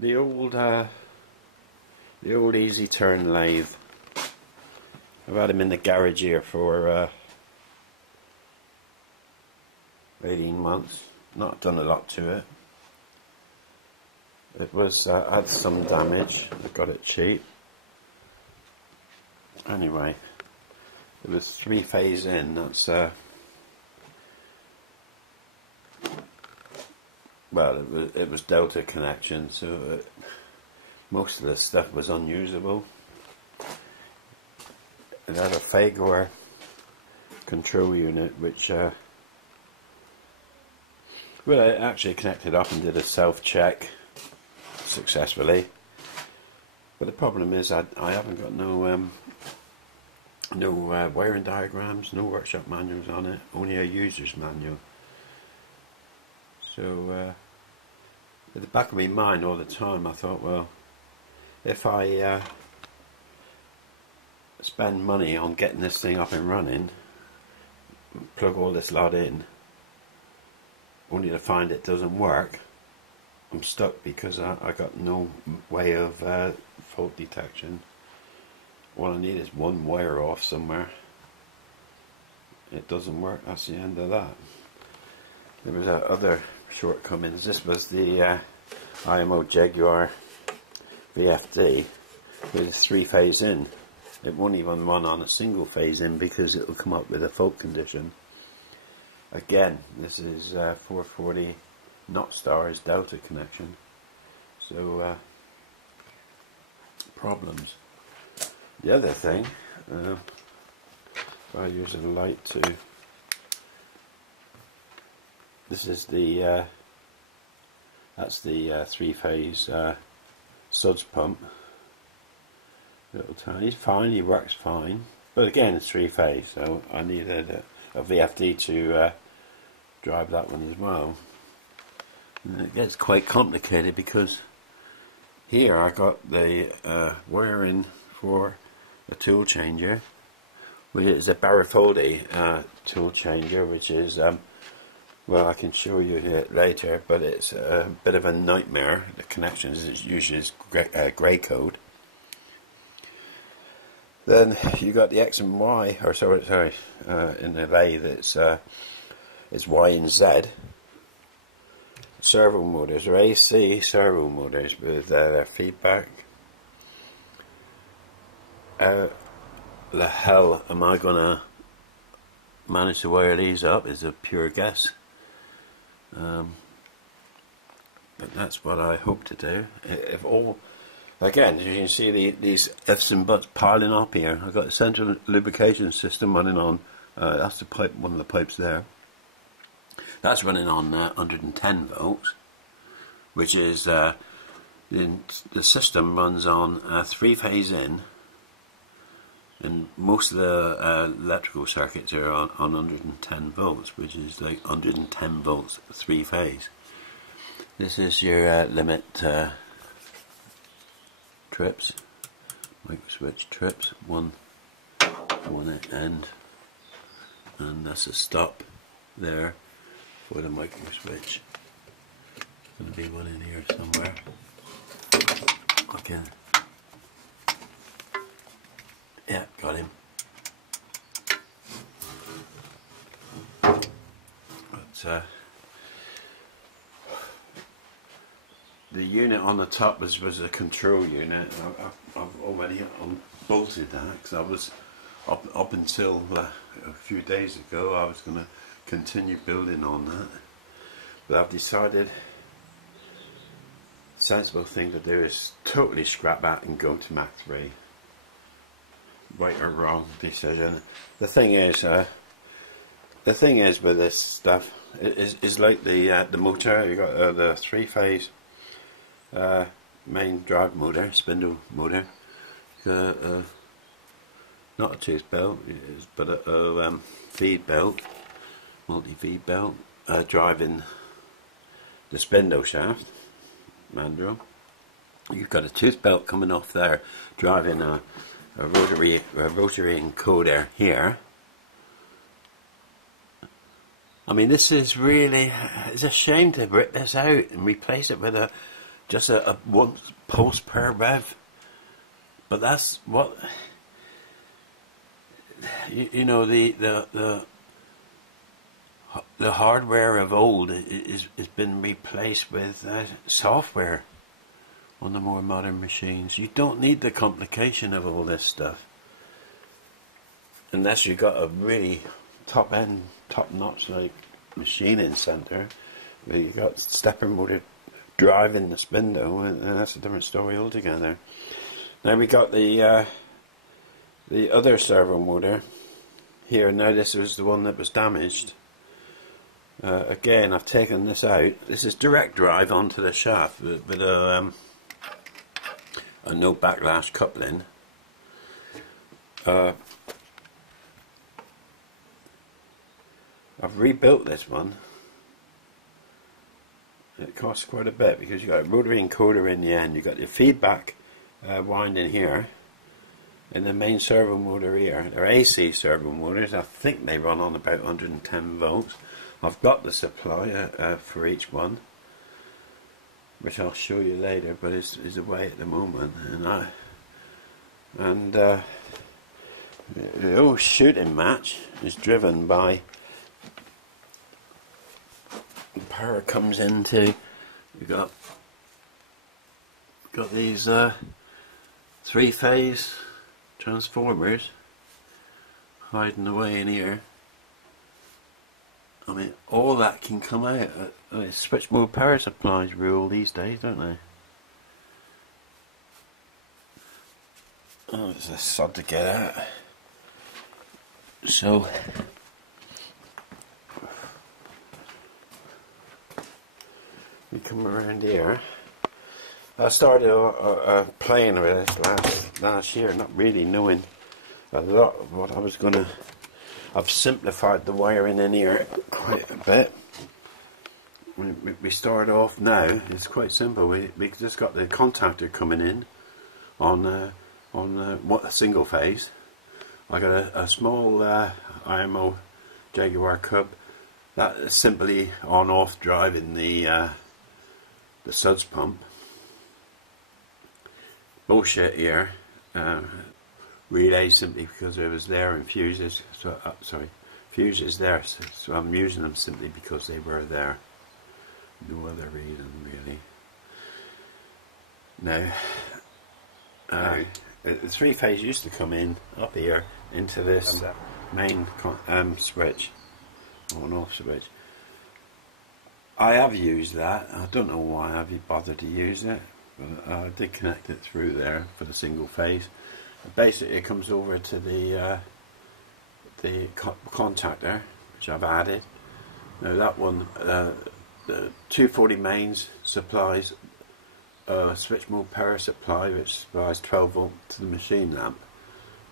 The old Easyturn lathe. I've had him in the garage here for 18 months. Not done a lot to it. It was had some damage. I got it cheap. Anyway, it was 3-phase in. That's well, it was Delta connection, so most of the stuff was unusable. It had a Fagor control unit, which well, it actually connected up and did a self-check successfully. But the problem is I haven't got no wiring diagrams, no workshop manuals on it, only a user's manual. So at the back of my mind all the time I thought, well, if I spend money on getting this thing up and running, plug all this lot in, only to find it doesn't work, I'm stuck because I got no way of fault detection. All I need is one wire off somewhere. It doesn't work, that's the end of that. There was other shortcomings. This was the IMO Jaguar VFD with a 3-phase in. It won't even run on a single phase in because it will come up with a fault condition. Again, this is 440 not stars Delta connection, so problems. The other thing, if I use a light to, this is the that's the 3-phase suds pump. Little tiny, fine, he works fine, but again it's 3-phase, so I needed a VFD to drive that one as well. And it gets quite complicated because here I got the wiring for a tool changer, which is a Barrafoldi tool changer, which is well, I can show you it later, but it's a bit of a nightmare. The connections is usually grey code. Then you got the X and Y, or sorry, in the lathe it's Y and Z. Servo motors, or AC servo motors with feedback. The hell am I gonna manage to wire these up is a pure guess. But that's what I hope to do. If all, again, as you can see, these ifs and buts piling up here. I've got a central lubrication system running on. That's the pipe, one of the pipes there. That's running on 110 volts, which is the system runs on 3-phase in, and most of the electrical circuits are on 110 volts, which is like 110 volts 3-phase. This is your limit trips, micro switch trips, one end, and that's a stop there for the micro switch. There's going to be one in here somewhere. Okay. Yeah, got him. But the unit on the top was a control unit. I've already unbolted that because I was up until a few days ago I was going to continue building on that, but I've decided the sensible thing to do is totally scrap that and go to Mach 3. Right or wrong decision. The thing is with this stuff is like the motor. You got the 3-phase main drive motor, spindle motor, not a tooth belt, but a feed belt, multi-feed belt, driving the spindle shaft mandrel. You've got a tooth belt coming off there, driving a rotary encoder here. I mean, this is really, it's a shame to rip this out and replace it with a just a 1 pulse per rev. But that's what you know. The hardware of old is been replaced with software on the more modern machines. You don't need the complication of all this stuff unless you got a really top notch like machining center where you got stepper motor driving the spindle, and that's a different story altogether. Now we got the other servo motor here. Now this was the one that was damaged. Again, I've taken this out. This is direct drive onto the shaft with a no backlash coupling. I've rebuilt this one. It costs quite a bit because you've got a rotary encoder in the end. You've got your feedback winding here and the main servo motor here. They're AC servo motors. I think they run on about 110 volts. I've got the supply for each one, which I'll show you later, but it's away at the moment. And the whole shooting match is driven by the power comes into. You've got these 3-phase transformers hiding away in here. I mean, all that can come out. Switch mode power supplies rule these days, don't they? Oh, it's a sod to get out. So, we come around here. I started playing with this last year, not really knowing a lot of what I was going to. I've simplified the wiring in here quite a bit. We start off now. It's quite simple. We just got the contactor coming in on a single phase. I got a small IMO Jaguar Cub that is simply on-off driving the suds pump. Bullshit here. Relays simply because it was there, and fuses. So fuses there. So I'm using them simply because they were there. No other reason really. Now, the 3-phase used to come in up here into this main switch, on-off switch. I have used that. I don't know why I've bothered to use it, but I did connect it through there for the single phase. Basically, it comes over to the contactor, which I've added. Now that one, the 240 mains supplies a switch mode power supply, which supplies 12 volt to the machine lamp.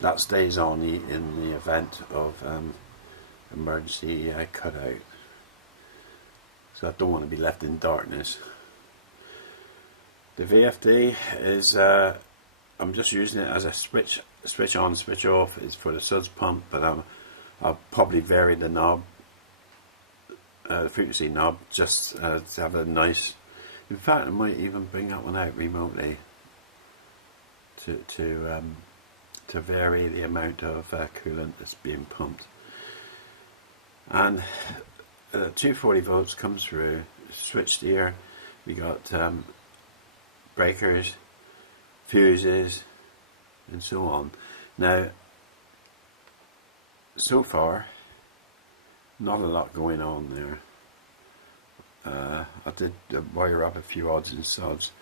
That stays on in the event of emergency cutout. So I don't want to be left in darkness. The VFD is. I'm just using it as a switch on, switch off. It's for the suds pump, but I'll probably vary the knob, the frequency knob, just to have a nice. In fact, I might even bring that one out remotely to vary the amount of coolant that's being pumped. And 240 volts comes through. Switched here. We got breakers, fuses, and so on. Now, so far, not a lot going on there. I did wire up a few odds and sods.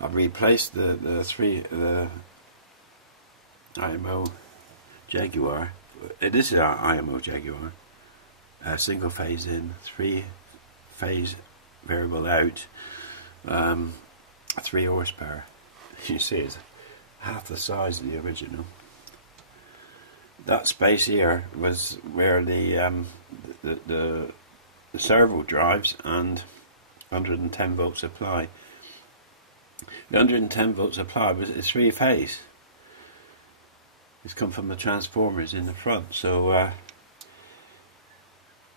I replaced the IMO Jaguar. It is an IMO Jaguar. Single phase in, 3-phase variable out, 3 horsepower. You see, it's half the size of the original. That space here was where the servo drives and 110 volt supply. The 110 volt supply was 3-phase. It's come from the transformers in the front, so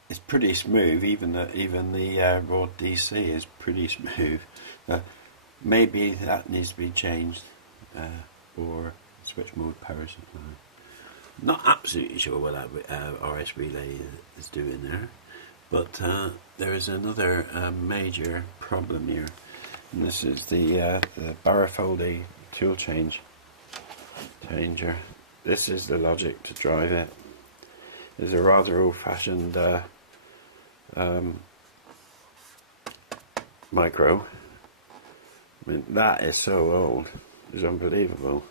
it's pretty smooth. Even the raw DC is pretty smooth. maybe that needs to be changed, or switch mode power supply. Not absolutely sure what that RS relay is doing there, but there is another major problem here, and this is the Barrafoldi tool changer. This is the logic to drive it. There's a rather old-fashioned micro. I mean, that is so old, it's unbelievable.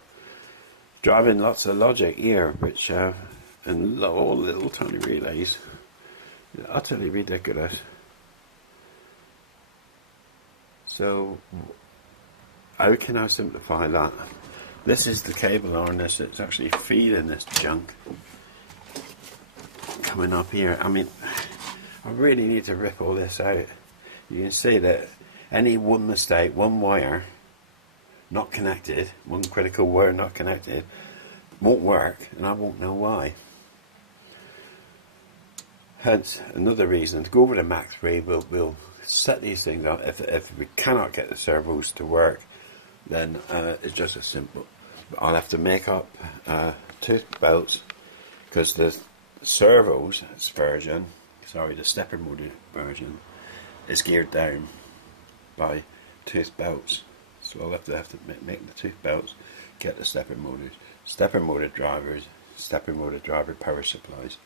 Driving lots of logic here, which and all little tiny relays, utterly ridiculous. So how can I simplify that? This is the cable harness that's actually feeding this junk coming up here. I mean, I really need to rip all this out. You can see that any one mistake, one wire not connected, one critical wire not connected, won't work, and I won't know why. Hence, another reason to go over to Max 3, we'll set these things up. If we cannot get the servos to work, then it's just as simple. I'll have to make up tooth belts, because the servos version, sorry, the stepper motor version is geared down by tooth belts. So I'll have to make the tooth belts, get the stepper motor drivers, stepper motor driver power supplies.